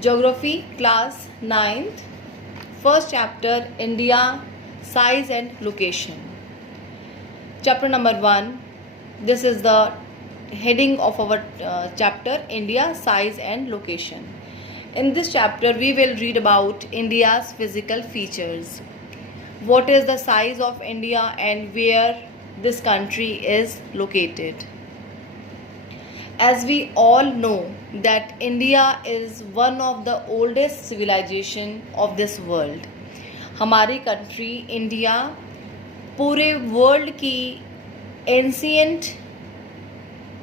Geography class 9th, first chapter India, size and location. Chapter number 1, this is the heading of our chapter India, size and location. In this chapter we will read about India's physical features. What is the size of India and where this country is located? As we all know that India is one of the oldest civilization of this world. हमारी country India पूरे world की ancient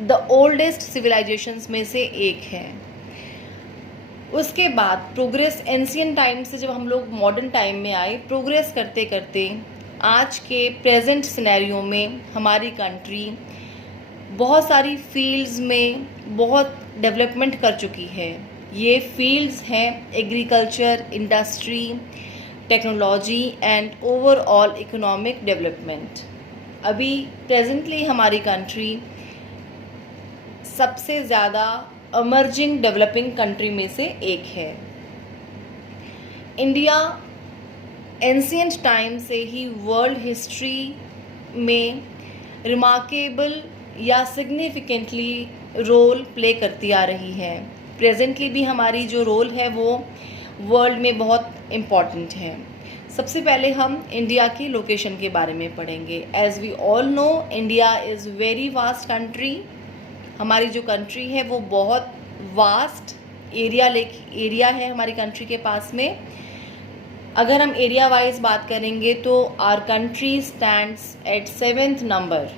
the oldest civilisations में से एक है. उसके बाद progress ancient time से जब हम लोग मॉडर्न टाइम में आए, प्रोग्रेस करते करते आज के प्रेजेंट सिनेरियो में हमारी कंट्री बहुत सारी फील्ड्स में बहुत डेवलपमेंट कर चुकी है. ये फील्ड्स हैं agriculture, industry, technology and overall economic development. अभी प्रेजेंटली हमारी कंट्री सबसे ज़्यादा इमर्जिंग डेवलपिंग कंट्री में से एक है. इंडिया एंशियंट टाइम से ही वर्ल्ड हिस्ट्री में रिमार्केबल या सिग्निफिकेंटली रोल प्ले करती आ रही है. प्रेजेंटली भी हमारी जो रोल है वो वर्ल्ड में बहुत इम्पॉर्टेंट है. सबसे पहले हम इंडिया की लोकेशन के बारे में पढ़ेंगे. As we all know India is very vast country. हमारी जो कंट्री है वो बहुत वास्ट एरिया है हमारी कंट्री के पास में. अगर हम एरिया वाइज बात करेंगे तो our country stands at 7th number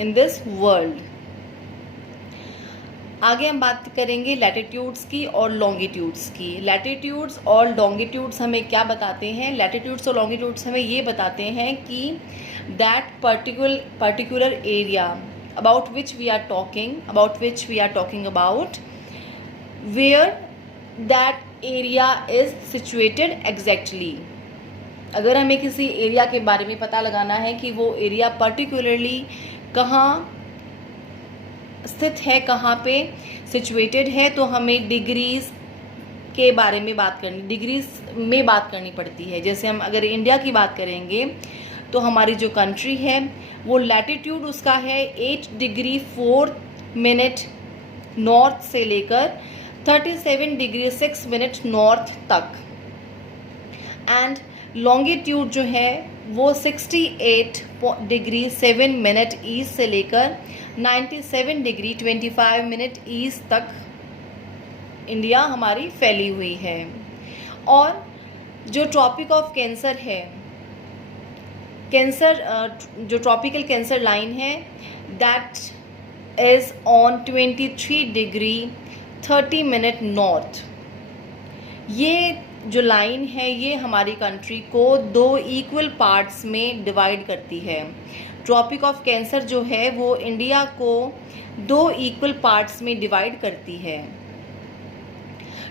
in this world. आगे हम बात करेंगे लैटिट्यूड्स की और लॉन्गिट्यूड्स की. लैटिट्यूड्स और लॉन्गिट्यूड्स हमें क्या बताते हैं? लैटिट्यूड्स और लॉन्गिट्यूड्स हमें ये बताते हैं कि that particular area about which we are talking about, where that area is situated exactly. अगर हमें किसी एरिया के बारे में पता लगाना है कि वो एरिया पर्टिकुलरली कहाँ स्थित है, कहाँ पे सिचुएटेड है, तो हमें डिग्रीज के बारे में डिग्रीज में बात करनी पड़ती है. जैसे हम अगर इंडिया की बात करेंगे तो हमारी जो कंट्री है वो लैटिट्यूड उसका है 8 डिग्री 4 मिनट नॉर्थ से लेकर 37 डिग्री 6 मिनट नॉर्थ तक. एंड लॉन्गिट्यूड जो है वो 68 डिग्री 7 मिनट ईस्ट से लेकर 97 डिग्री 25 मिनट ईस्ट तक इंडिया हमारी फैली हुई है. और जो ट्रॉपिक ऑफ कैंसर है, कैंसर जो ट्रॉपिकल कैंसर लाइन है that is on 23 degree 30 minute north. ये जो लाइन है ये हमारी कंट्री को 2 इक्वल पार्ट्स में डिवाइड करती है. ट्रॉपिक ऑफ कैंसर जो है वो इंडिया को 2 इक्वल पार्ट्स में डिवाइड करती है.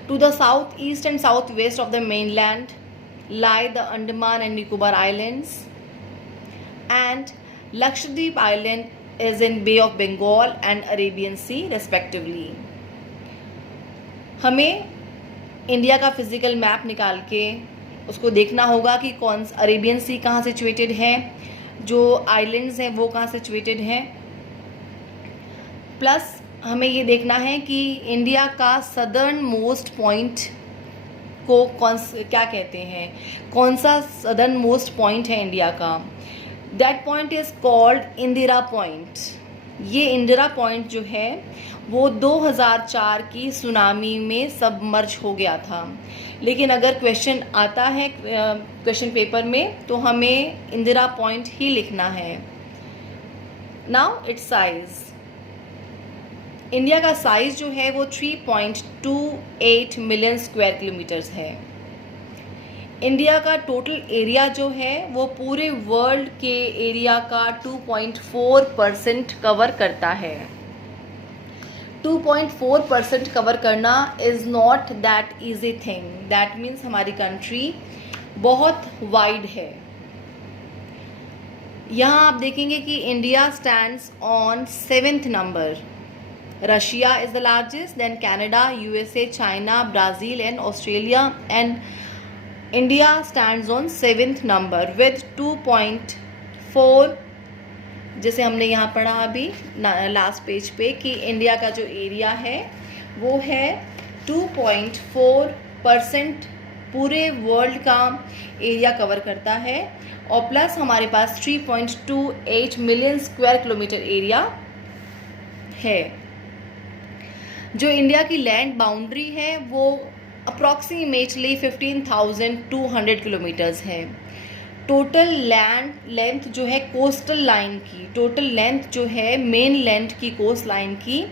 To the south east and south west of the mainland lie the Andaman and Nicobar islands and Lakshadweep Island is in Bay of Bengal and Arabian Sea respectively. हमें India का physical map निकाल के उसको देखना होगा कि कौन अरेबियन सी कहाँ सिचुएटेड है, जो आइलैंड्स हैं वो कहाँ सिचुएटेड हैं. प्लस हमें ये देखना है कि इंडिया का सदर्न मोस्ट पॉइंट को क्या कहते हैं, कौन सा सदर्न मोस्ट पॉइंट है इंडिया का. That point is called Indira point. ये इंदिरा पॉइंट जो है वो 2004 की सुनामी में सबमर्ज हो गया था. लेकिन अगर क्वेश्चन आता है क्वेश्चन पेपर में तो हमें इंदिरा पॉइंट ही लिखना है. Now it's size. इंडिया का साइज जो है वो 3.28 मिलियन स्क्वायर किलोमीटर्स है. इंडिया का टोटल एरिया जो है वो पूरे वर्ल्ड के एरिया का 2.4% कवर करता है. 2.4% कवर करना is not that easy thing. That means हमारी कंट्री बहुत वाइड है. यहाँ आप देखेंगे कि India stands on 7th number Russia is the largest, then Canada, USA, China, Brazil and Australia, and India stands on 7th number with 2.4. जैसे हमने यहाँ पढ़ा अभी लास्ट पेज पे कि इंडिया का जो एरिया है वो है 2.4% पूरे वर्ल्ड का एरिया कवर करता है, और प्लस हमारे पास 3.28 मिलियन स्क्वायर किलोमीटर एरिया है। जो इंडिया की लैंड बाउंड्री है वो अप्रॉक्सीमेटली 15,200 किलोमीटर्स है। टोटल लैंड लेंथ जो है कोस्टल लाइन की, टोटल लेंथ जो है मेन लैंड की कोस्ट लाइन की,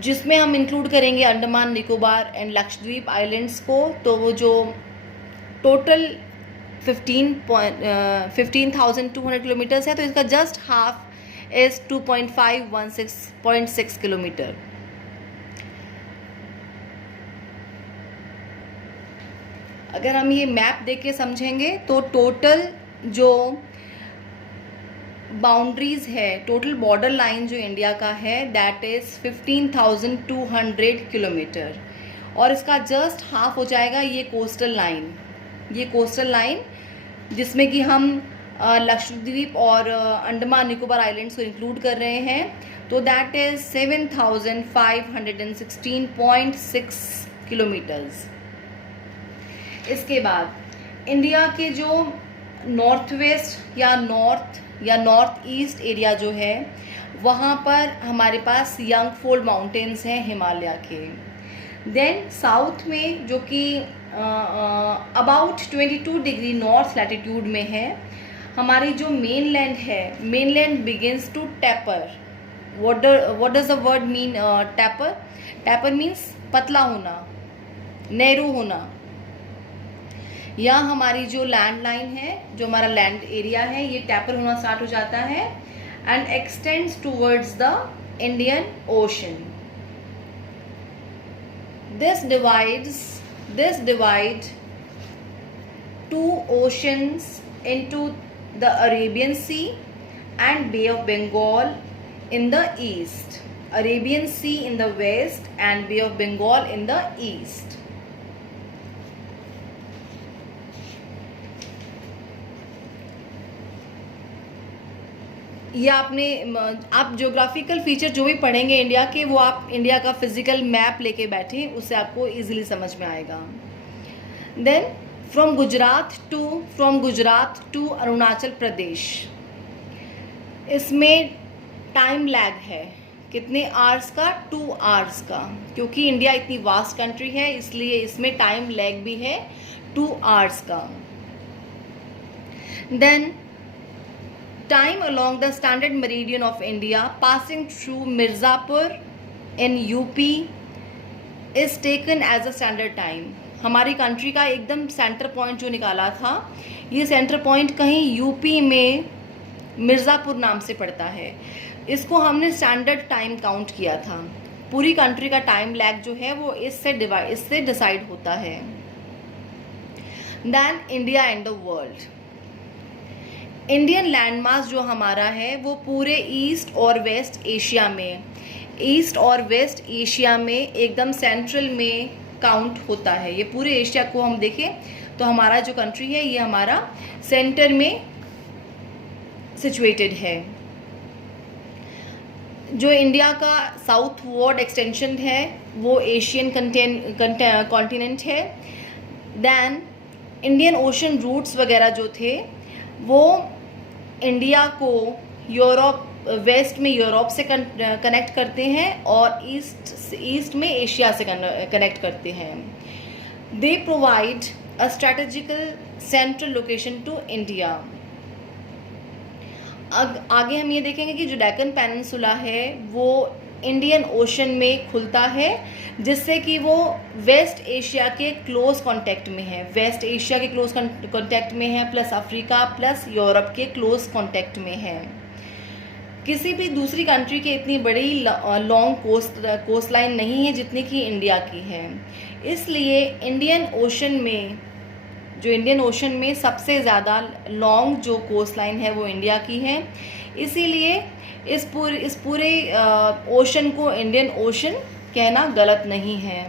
जिसमें हम इंक्लूड करेंगे अंडमान निकोबार एंड लक्षद्वीप आइलैंड्स को, तो वो जो टोटल 15,200 किलोमीटर्स है, तो इसका जस्ट हाफ इज 2.516.6 किलोमीटर। अगर हम ये मैप देख के समझेंगे तो टोटल जो बाउंड्रीज है, टोटल बॉर्डर लाइन जो इंडिया का है दैट इज़ 15,200 किलोमीटर, और इसका जस्ट हाफ हो जाएगा ये कोस्टल लाइन जिसमें कि हम लक्षद्वीप और अंडमान निकोबार आइलैंड्स को इंक्लूड कर रहे हैं, तो दैट इज़ 7,516.6 किलोमीटर्स। इसके बाद इंडिया के जो नॉर्थ वेस्ट या नॉर्थ ईस्ट एरिया जो है, वहाँ पर हमारे पास यंगफोल्ड माउंटेन्स हैं हिमालय के। देन साउथ में जो कि अबाउट 22 डिग्री नॉर्थ लैटिट्यूड में है, हमारी जो मेनलैंड है, mainland begins to taper. What does the word mean taper? Taper means पतला होना, नैरो होना। या हमारी जो लैंड लाइन है, जो हमारा लैंड एरिया है, ये टैपर होना स्टार्ट हो जाता है and x tends towards the Indian ocean. This divide two oceans into the Arabian Sea and Bay of Bengal in the east. Arabian Sea in the west and Bay of Bengal in the east. या आप geographical feature जो भी पढ़ेंगे India के, वो आप India का physical map लेके बैठे, उससे आपको इजीली समझ में आएगा। Then from Gujarat to Arunachal Pradesh, इसमें टाइम लैग है कितने आवर्स का? 2 आवर्स का, क्योंकि इंडिया इतनी वास्ट कंट्री है इसलिए इसमें टाइम लैग भी है 2 आवर्स का। Then time along the standard meridian of India passing through Mirzapur in UP is taken as a standard time. हमारी कंट्री का एकदम सेंटर पॉइंट जो निकाला था, ये सेंटर पॉइंट कहीं यूपी में मिर्ज़ापुर नाम से पड़ता है, इसको हमने स्टैंडर्ड टाइम काउंट किया था। पूरी कंट्री का टाइम लैग जो है वो इससे डिसाइड होता है। Then India and the world, Indian landmass जो हमारा है वो पूरे ईस्ट और वेस्ट एशिया में एकदम सेंट्रल में काउंट होता है। ये पूरे एशिया को हम देखें तो हमारा जो कंट्री है ये हमारा सेंटर में सिचुएटेड है। जो इंडिया का साउथ वर्ड एक्सटेंशन है वो एशियन कॉन्टिनेंट है। देन इंडियन ओशन रूट्स वगैरह जो थे वो इंडिया को वेस्ट में यूरोप से कनेक्ट करते हैं और ईस्ट में एशिया से कनेक्ट करते हैं। They provide a strategical central location to India. आगे हम ये देखेंगे कि जो डेक्कन पेनिनसुला है वो इंडियन ओशन में खुलता है, जिससे कि वो वेस्ट एशिया के क्लोज कांटेक्ट में है, प्लस अफ्रीका प्लस यूरोप के क्लोज कांटेक्ट में है। किसी भी दूसरी कंट्री की इतनी बड़ी लॉन्ग कोस्ट लाइन नहीं है जितनी कि इंडिया की है, इसलिए इंडियन ओशन में जो इंडियन ओशन में सबसे ज़्यादा लॉन्ग जो कोस्ट लाइन है वो इंडिया की है, इसीलिए इस पूरे ओशन को इंडियन ओशन कहना गलत नहीं है।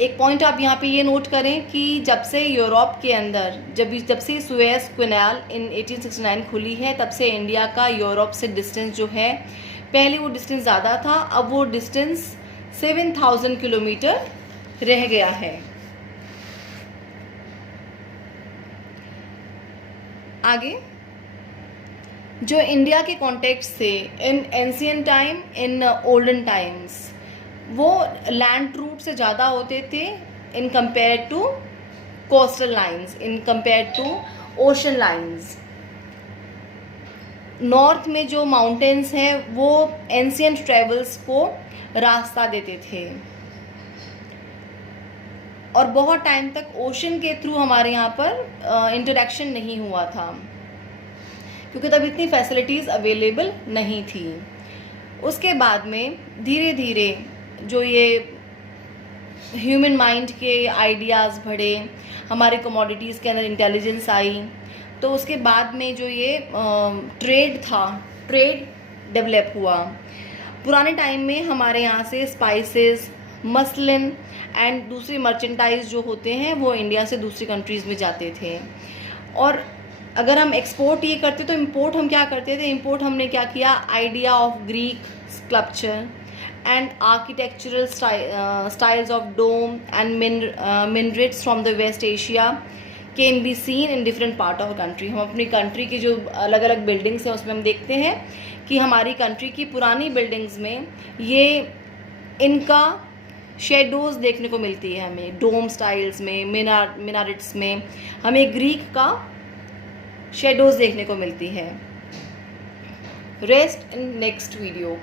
एक पॉइंट आप यहाँ पे ये नोट करें कि जब से यूरोप के अंदर जब से सुएज कैनाल इन 1869 खुली है, तब से इंडिया का यूरोप से डिस्टेंस जो है, पहले वो डिस्टेंस ज़्यादा था, अब वो डिस्टेंस 7000 किलोमीटर रह गया है। आगे जो इंडिया के कॉन्टेक्स्ट थे in ancient time, in olden times, वो लैंड रूट से ज़्यादा होते थे in compare to coastal lines, in compare to ocean lines. North में जो माउंटेन्स हैं वो एंशियंट ट्रेवल्स को रास्ता देते थे, और बहुत टाइम तक ओशन के थ्रू हमारे यहाँ पर इंटरेक्शन नहीं हुआ था, क्योंकि तब इतनी फैसिलिटीज़ अवेलेबल नहीं थी। उसके बाद में धीरे धीरे जो ये ह्यूमन माइंड के आइडियाज़ बढ़े, हमारे कमोडिटीज़ के अंदर इंटेलिजेंस आई, तो उसके बाद में जो ये ट्रेड था, ट्रेड डेवलप हुआ। पुराने टाइम में हमारे यहाँ से स्पाइसेस, मसलिन एंड दूसरी मर्चेंटाइज जो होते हैं वो इंडिया से दूसरी कंट्रीज़ में जाते थे। और अगर हम एक्सपोर्ट ये करते तो इंपोर्ट हम क्या करते थे? इंपोर्ट हमने क्या किया? Idea of Greek sculpture and architectural styles of dome and minarets from the West Asia can be seen in different part of a country। हम अपनी कंट्री की जो अलग अलग बिल्डिंग्स हैं उसमें हम देखते हैं कि हमारी कंट्री की पुरानी बिल्डिंग्स में ये इनका शेडोज़ देखने को मिलती है हमें, डोम स्टाइल्स में, मिनारेट्स में हमें ग्रीक का शेडोज़ देखने को मिलती है। Rest in next video.